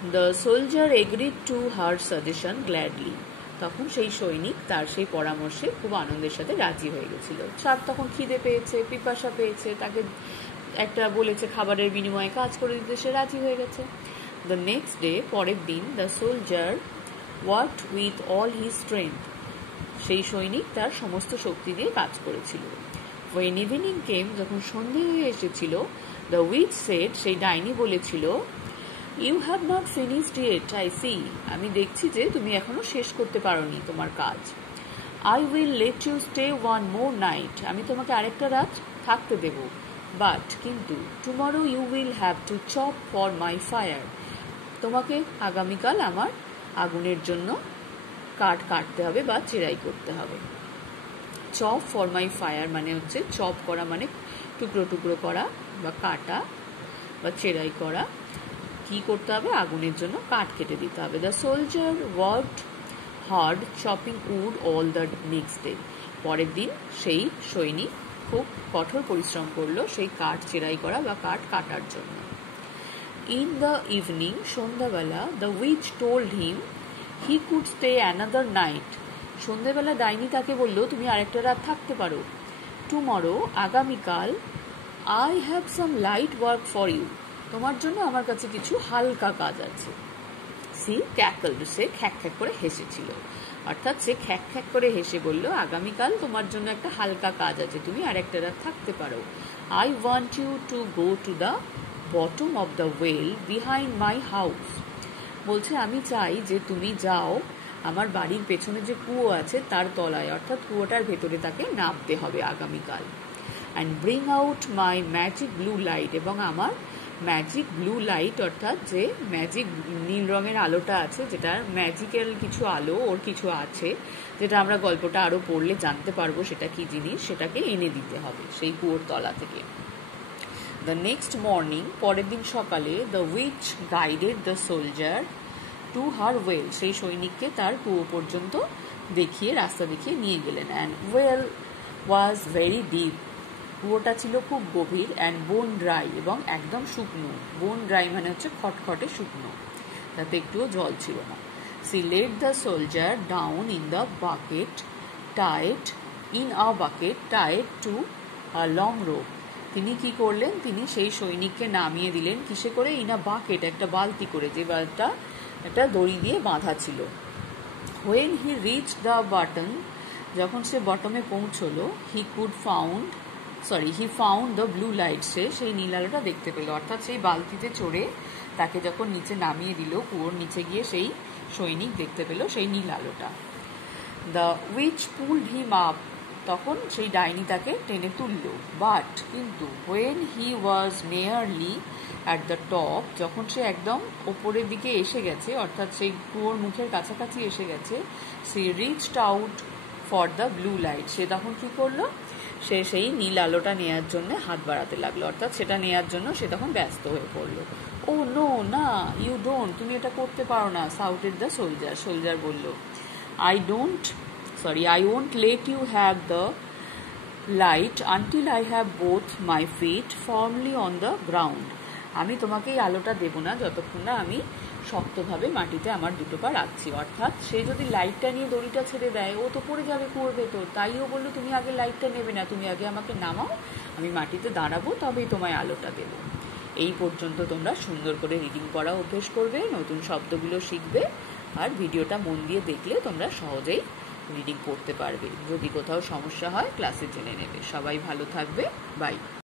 The soldier agreed to her suggestion gladly. তখন সেই সৈনিক তার সেই পরামর্শে খুব আনন্দের সাথে রাজি হয়ে গেছিল। তার তখন খিদে পেয়েছে, পিপাসা পেয়েছে, তাকে একটা বলেছে খাবারের বিনিময়ে কাজ করে দিতে, সে রাজি হয়ে গেছে। দ্য নেক্সট ডে, পরের দিন, the soldier worked with all his strength. সেই সৈনিক তার সমস্ত শক্তি দিয়ে কাজ করেছিল। When evening came, যখন সন্ধে হয়ে এসেছিল, the witch said, সেই ডাইনি বলেছিল, You have not finished yet, I see. আমি দেখছি যে তুমি এখনো শেষ করতে পারোনি তোমার কাজ। I will let you stay one more night. আমি তোমাকে আরেকটা রাত থাকতে দেব। But কিন্তু tomorrow you will have to chop for my fire. তোমাকে আগামীকাল আমার আগুনের জন্য কাঠ কাটতে হবে বা চেরাই করতে হবে। চপ ফর মাই ফায়ার মানে হচ্ছে চপ করা মানে টুকরো টুকরো করা বা কাটা বা চেরাই করা। কি করতে হবে? আগুনের জন্য কাঠ কেটে দিতে হবে। The soldier worked hard chopping wood all the next day. পরের দিন সেই সৈনিক খুব কঠোর পরিশ্রম করলো সেই কাঠ চেরাই করা বা কাঠ কাটার জন্য। ইন দ্য ইভিনিং, সন্ধ্যাবেলা, the which told him he could stay another night. সন্ধ্যেবেলা ডাইনি তাকে বলল, তুমি আরেকটা রাত থাকতে পারো। টুমরো, আগামীকাল, I have some light work for you. তোমার জন্য আমার কাছে কিছু হালকা কাজ আছে। সি ক্যাকলড, সে খ্যাক খ্যাক করে হেসেছিল। অর্থাৎ সে খ্যাক খ্যাক করে হেসে বলল, আগামীকাল তোমার জন্য একটা হালকা কাজ আছে, তুমি আরেকটা রাত থাকতে পারো। I want you to go to the bottom of the well behind my house. বলছে, আমি চাই যে তুমি যাও আমার বাড়ির পেছনে যে কুয়ো আছে তার তলায়, অর্থাৎ কুয়োটার ভেতরে তাকে নামতে হবে আগামীকাল। And bring out my magic blue light, এবং আমার ম্যাজিক ব্লু লাইট অর্থাৎ যে ম্যাজিক নীল রঙের আলোটা আছে, যেটা ম্যাজিক্যাল কিছু আলো ওর কিছু আছে, যেটা আমরা গল্পটা আরও পড়লে জানতে পারবো সেটা কি জিনিস, সেটাকে এনে দিতে হবে সেই কুয়োর তলা থেকে। দ্য নেক্সট মর্নিং, পরের দিন সকালে, the witch guided the soldier to her well. সেই সৈনিককে তার কুয়ো পর্যন্ত রাস্তা দেখিয়ে নিয়ে গেলেন। And well was very deep. কুয়োটা ছিল খুব গভীর। অ্যান্ড বোন ড্রাই, এবং একদম শুকনো। বোন ড্রাই মানে হচ্ছে খটখটে শুকনো, তাতে একটুও জল ছিল না। See let the soldier down in the bucket tied to a long rope. তিনি কি করলেন? তিনি সেই সৈনিককে নামিয়ে দিলেন কিসে করে? ইন আ বাকেট, একটা বালতি করে, যে বালতিটা একটা দড়ি দিয়ে বাঁধা ছিল। When he reach the bottom, যখন সে বটমে পৌঁছলো, he found the blue light, সেই নীল আলোটা দেখতে পেল। অর্থাৎ সেই বালতিতে চড়ে তাকে যখন নিচে নামিয়ে দিল, কুয়োর নিচে গিয়ে সেই সৈনিক দেখতে পেল সেই নীল আলোটা। The which pulled him up, তখন সেই ডাইনি তাকে টেনে তুলল। বাট কিন্তু when he was nearly at the top, যখন সে একদম ওপরের দিকে এসে গেছে, অর্থাৎ সেই কুয়োর মুখের কাছাকাছি এসে গেছে, she reached out for the blue light. সে তখন কি করলো? সে সেই নীল আলোটা নেওয়ার জন্য হাত বাড়াতে লাগলো, অর্থাৎ সেটা নেওয়ার জন্য সে তখন ব্যস্ত হয়ে পড়লো। ও নো, না, ইউ ডোন্ট, তুমি এটা করতে পারো না। সাউটেড দ্য সোলজার, সোলজার বলল, I won't let you have the light until I have both my feet firmly on the ground. আমি তোমাকে এই আলোটা দেব না যতক্ষণ না আমি শক্তভাবে মাটিতে আমার দুটো পা রাখছি। অর্থাৎ সে যদি লাইটটা নিয়ে দড়িটা ছেড়ে দেয়, ও তো পড়ে যাবে কুয়োর ভেতর। তাই ও বললো, তুমি আগে লাইটটা নেবে না, তুমি আগে আমাকে নামাও, আমি মাটিতে দাঁড়াবো, তবেই তোমায় আলোটা দেব। এই পর্যন্ত তোমরা সুন্দর করে রিডিং করা অভ্যেস করবে, নতুন শব্দগুলো শিখবে, আর ভিডিওটা মন দিয়ে দেখলে তোমরা সহজেই রিডিং পড়তে পারবে। যদি কোথাও সমস্যা হয় ক্লাসে জেনে নেবে। সবাই ভালো থাকবে, বাই।